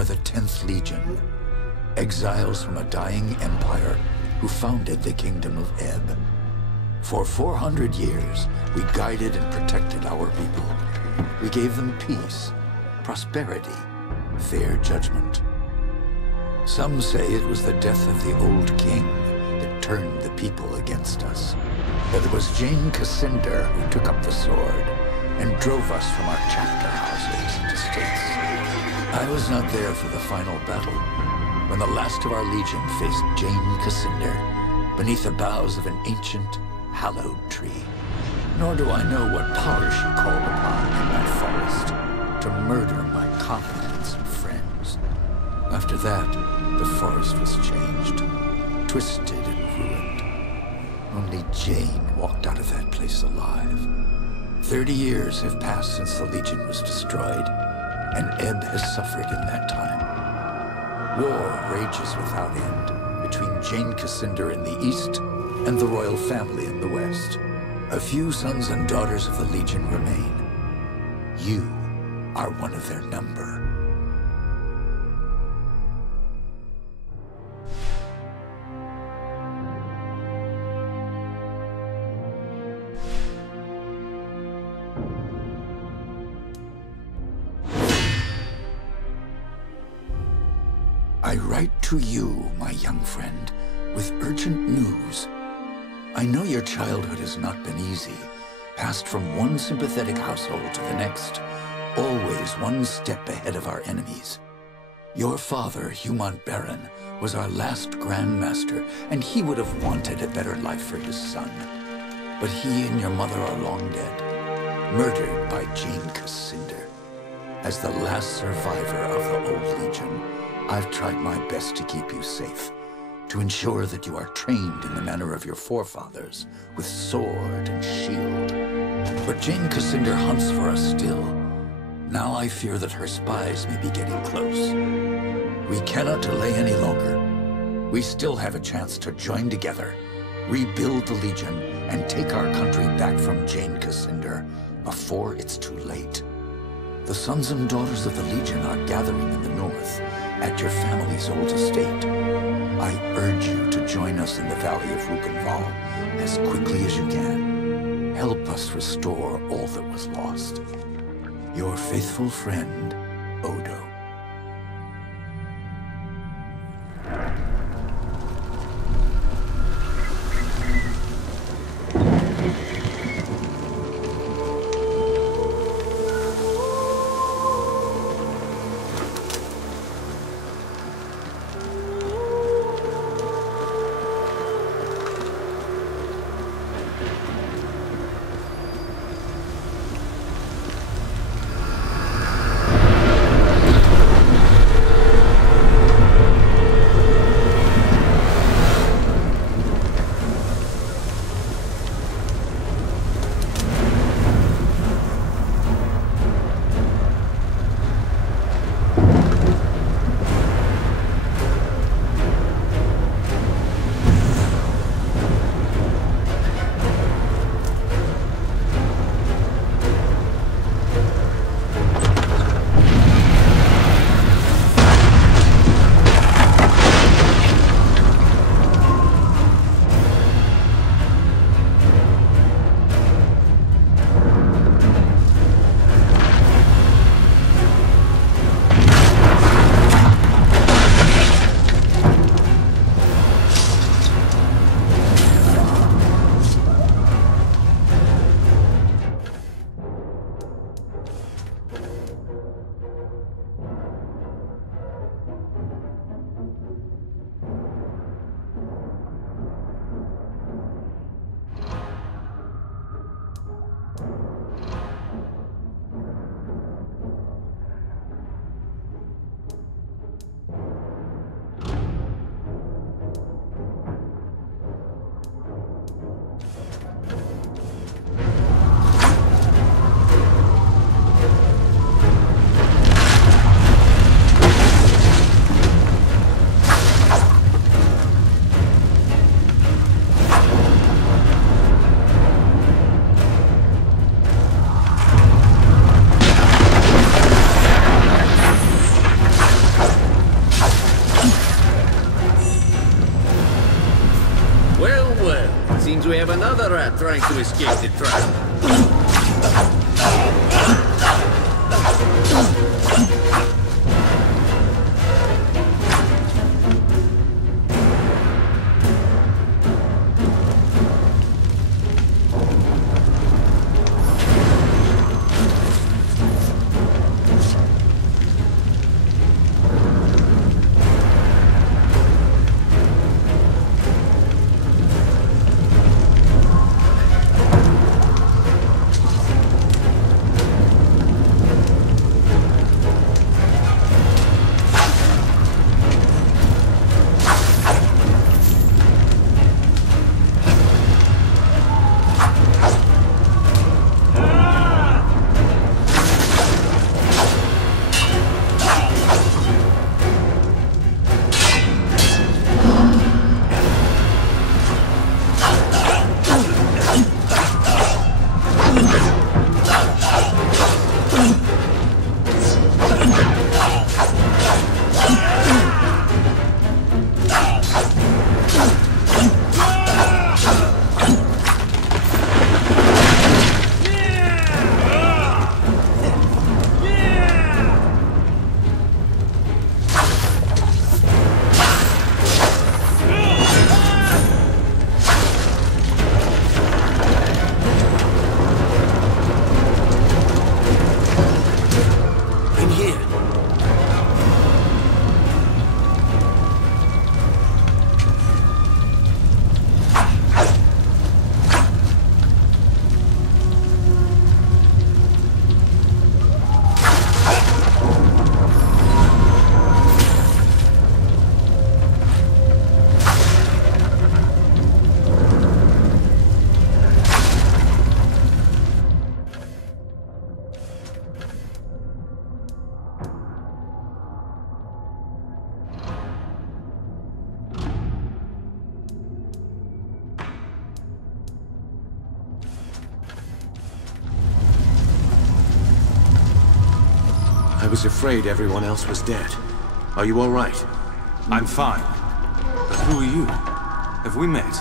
are the 10th Legion, exiles from a dying empire who founded the Kingdom of Ebb. For 400 years, we guided and protected our people. We gave them peace, prosperity, fair judgment. Some say it was the death of the old king that turned the people against us. But it was Jane Cassinder who took up the sword and drove us from our chapter houses and estates. I was not there for the final battle, when the last of our legion faced Jane Cassinder beneath the boughs of an ancient, hallowed tree. Nor do I know what power she called upon in that forest to murder my comrades and friends. After that, the forest was changed, twisted and ruined. Only Jane walked out of that place alive. 30 years have passed since the Legion was destroyed, and Ebb has suffered in that time. War rages without end between Jane Cassinder in the east and the royal family in the west. A few sons and daughters of the Legion remain. You are one of their number. I write to you, my young friend, with urgent news. I know your childhood has not been easy, passed from one sympathetic household to the next, always one step ahead of our enemies. Your father, Humont Baron, was our last Grand Master, and he would have wanted a better life for his son. But he and your mother are long dead, murdered by Jane Cassinder. As the last survivor of the old Legion, I've tried my best to keep you safe, to ensure that you are trained in the manner of your forefathers, with sword and shield. But Jane Cassinder hunts for us still. Now I fear that her spies may be getting close. We cannot delay any longer. We still have a chance to join together, rebuild the Legion, and take our country back from Jane Cassinder before it's too late. The sons and daughters of the Legion are gathering in the north, at your family's old estate. I urge you to join us in the Valley of Rukenval as quickly as you can. Help us restore all that was lost. Your faithful friend, Odo. Well, well. Seems we have another rat trying to escape the trap. I was afraid everyone else was dead. Are you all right? I'm fine. But who are you? Have we met?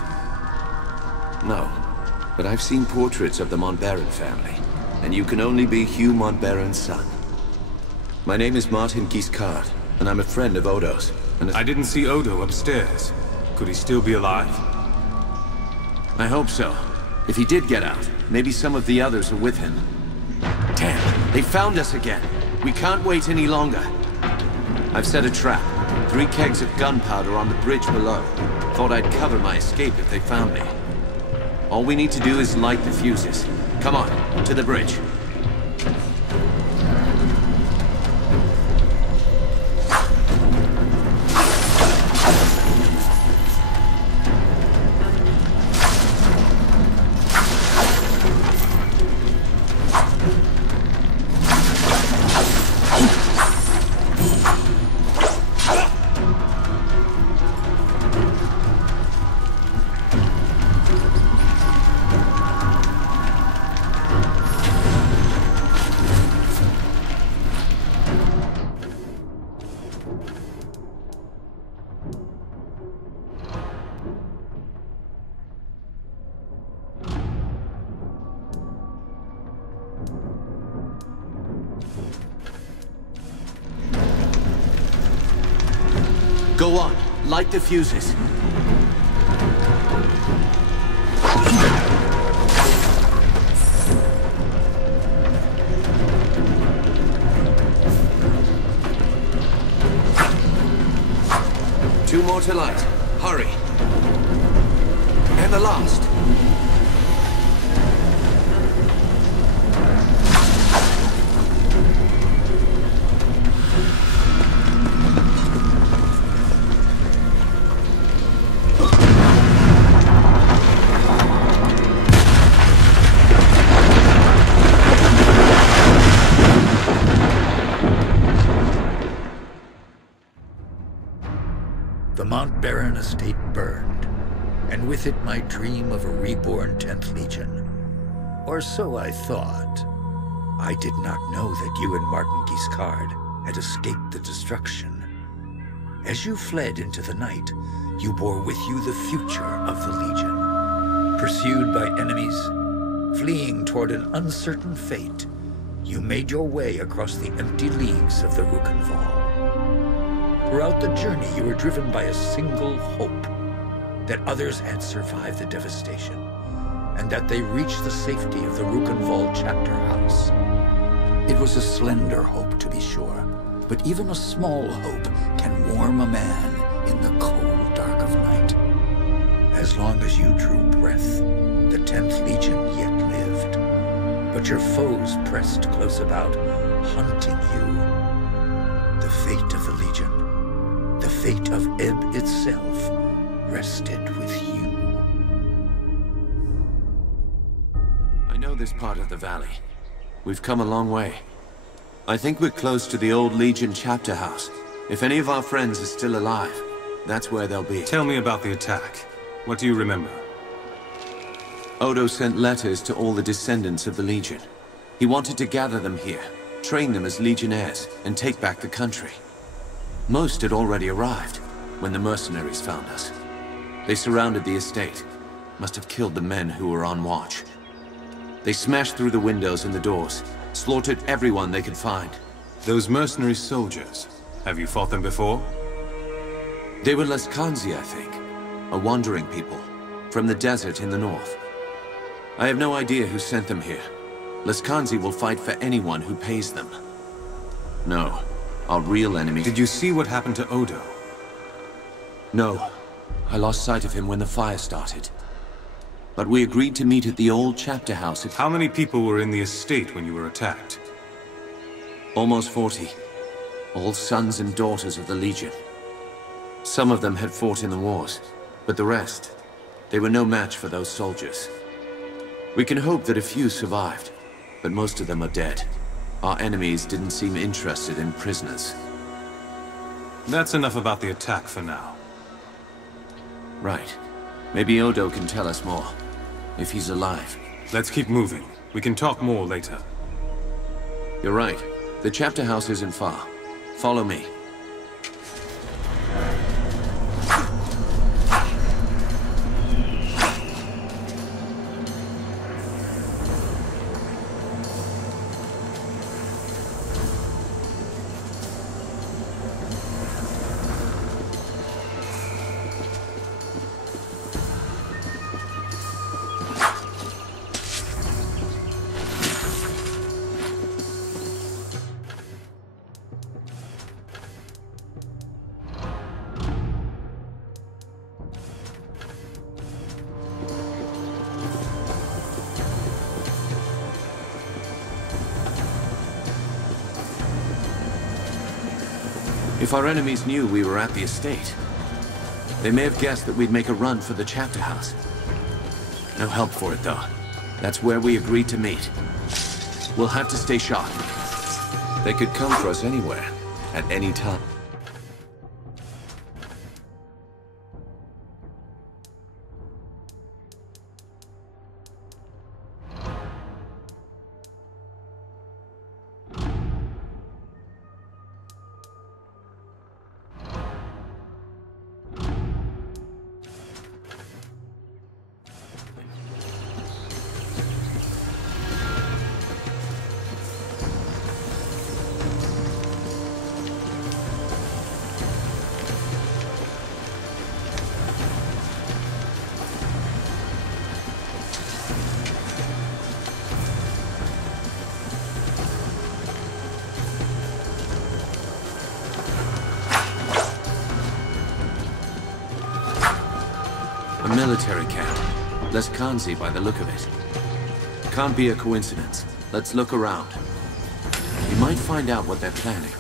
No. But I've seen portraits of the Montbaron family, and you can only be Hugh Montbaron's son. My name is Martin Giscard, and I'm a friend of Odo's. And I didn't see Odo upstairs. Could he still be alive? I hope so. If he did get out, maybe some of the others are with him. Damn, they found us again. We can't wait any longer. I've set a trap. 3 kegs of gunpowder on the bridge below. Thought I'd cover my escape if they found me. All we need to do is light the fuses. Come on, to the bridge. Go on, light the fuses. Two more to light. Hurry. And the last. The Montbaron estate burned, and with it my dream of a reborn 10th Legion. Or so I thought. I did not know that you and Martin Giscard had escaped the destruction. As you fled into the night, you bore with you the future of the Legion. Pursued by enemies, fleeing toward an uncertain fate, you made your way across the empty leagues of the Rukenval. Throughout the journey, you were driven by a single hope: that others had survived the devastation, and that they reached the safety of the Rukenval chapter house. It was a slender hope, to be sure, but even a small hope can warm a man in the cold dark of night. As long as you drew breath, the 10th Legion yet lived, but your foes pressed close about, hunting you. The fate of the Legion, the fate of Ebb itself, rested with you. I know this part of the valley. We've come a long way. I think we're close to the old Legion chapter house. If any of our friends are still alive, that's where they'll be. Tell me about the attack. What do you remember? Odo sent letters to all the descendants of the Legion. He wanted to gather them here, train them as Legionnaires, and take back the country. Most had already arrived when the mercenaries found us. They surrounded the estate, must have killed the men who were on watch. They smashed through the windows and the doors, slaughtered everyone they could find. Those mercenary soldiers, have you fought them before? They were Leskanzi, I think. A wandering people, from the desert in the north. I have no idea who sent them here. Leskanzi will fight for anyone who pays them. No, our real enemy... Did you see what happened to Odo? No. I lost sight of him when the fire started. But we agreed to meet at the old chapter house at... How many people were in the estate when you were attacked? Almost 40. All sons and daughters of the Legion. Some of them had fought in the wars, but the rest, they were no match for those soldiers. We can hope that a few survived, but most of them are dead. Our enemies didn't seem interested in prisoners. That's enough about the attack for now. Right. Maybe Odo can tell us more, if he's alive. Let's keep moving. We can talk more later. You're right. The chapter house isn't far. Follow me. If our enemies knew we were at the estate, they may have guessed that we'd make a run for the chapter house. No help for it, though. That's where we agreed to meet. We'll have to stay sharp. They could come for us anywhere, at any time. A military camp. Leskanzi by the look of it. Can't be a coincidence. Let's look around. We might find out what they're planning.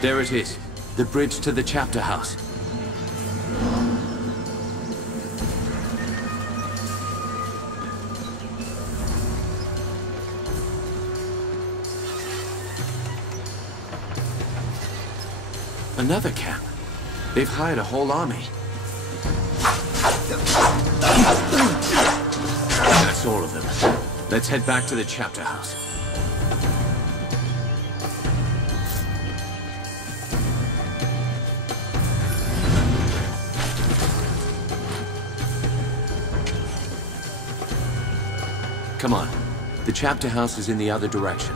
There it is. The bridge to the chapter house. Another camp. They've hired a whole army. That's all of them. Let's head back to the chapter house. Come on. The chapter house is in the other direction.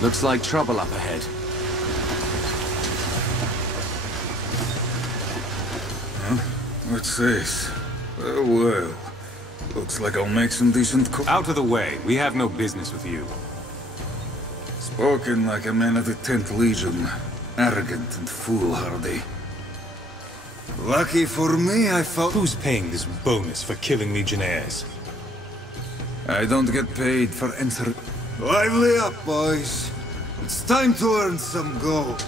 Looks like trouble up ahead. What's this? Well, looks like I'll make some decent Out of the way. We have no business with you. Spoken like a man of the 10th Legion. Arrogant and foolhardy. Lucky for me, I thought... Who's paying this bonus for killing Legionnaires? I don't get paid for answering... Lively up, boys. It's time to earn some gold.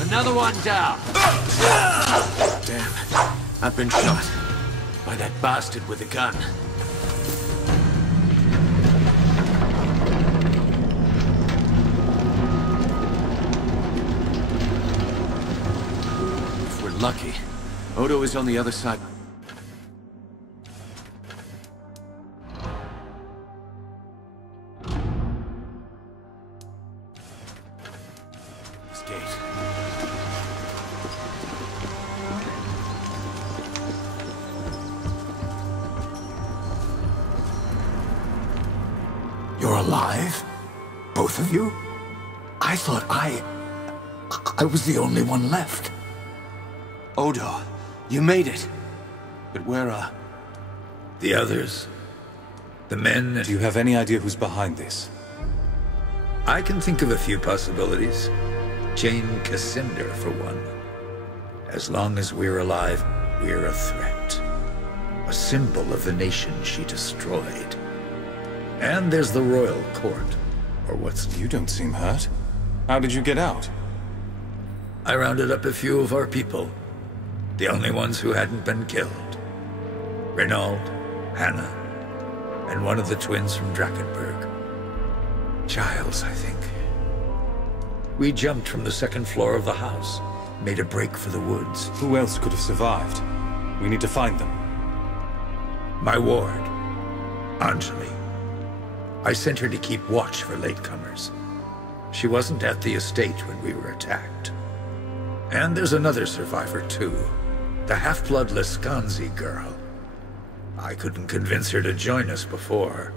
Another one down. Damn. I've been shot. By that bastard with a gun. If we're lucky, Odo is on the other side. This gate. You're alive? Both of you? I thought I was the only one left. Odo, you made it. But where are... The others? The men? Do you have any idea who's behind this? I can think of a few possibilities. Jane Cassinder, for one. As long as we're alive, we're a threat. A symbol of the nation she destroyed. And there's the royal court, or what's... You don't seem hurt. How did you get out? I rounded up a few of our people. The only ones who hadn't been killed. Renaud, Hannah, and one of the twins from Drakenberg. Giles, I think. We jumped from the second floor of the house, made a break for the woods. Who else could have survived? We need to find them. My ward, Anjali. I sent her to keep watch for latecomers. She wasn't at the estate when we were attacked. And there's another survivor, too. The half-blood Lescanzi girl. I couldn't convince her to join us before,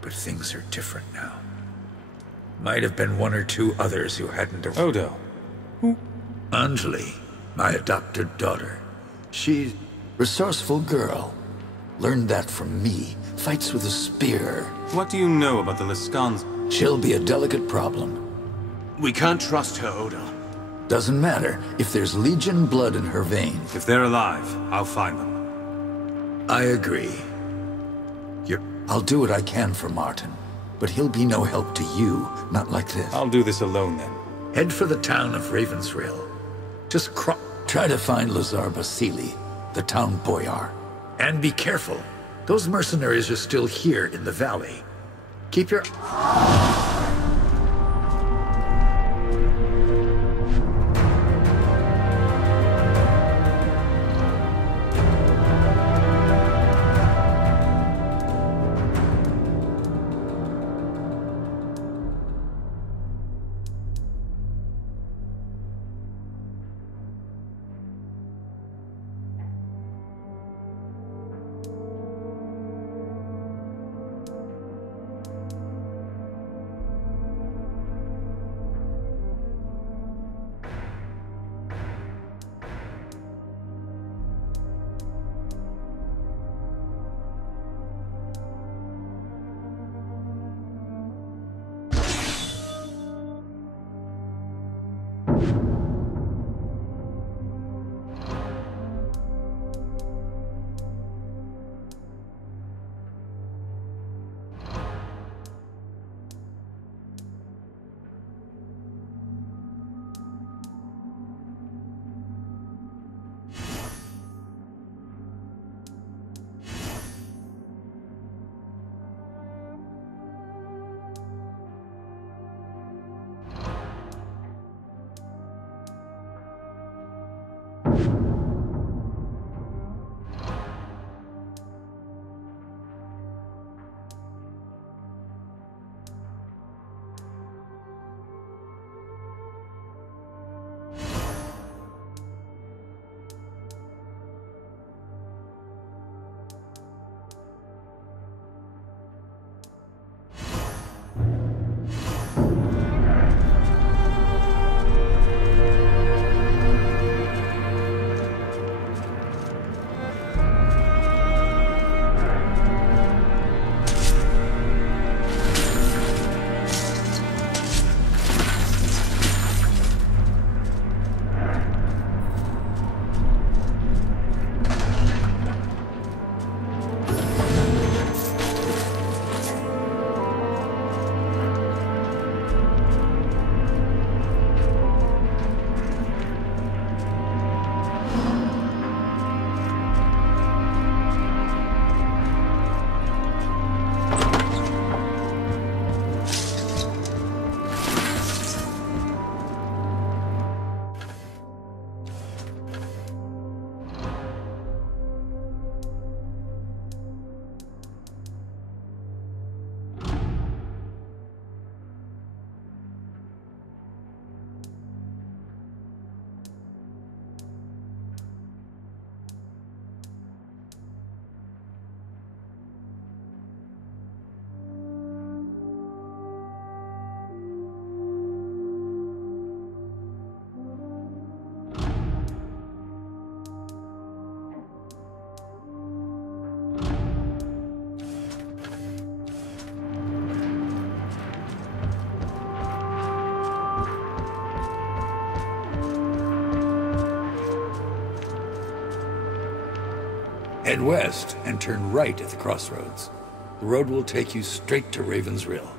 but things are different now. Might have been one or two others who hadn't... Odo. Anjali, my adopted daughter. She's resourceful girl. Learned that from me. Fights with a spear. What do you know about the Lescans? She'll be a delicate problem. We can't trust her, Odo. Doesn't matter if there's Legion blood in her veins. If they're alive, I'll find them. I agree. I'll do what I can for Martin, but he'll be no help to you, not like this. I'll do this alone then. Head for the town of Ravensrail. Just Try to find Lazar Basili, the town boyar. And be careful. Those mercenaries are still here in the valley. Keep your... Head west and turn right at the crossroads. The road will take you straight to Raven's Rill.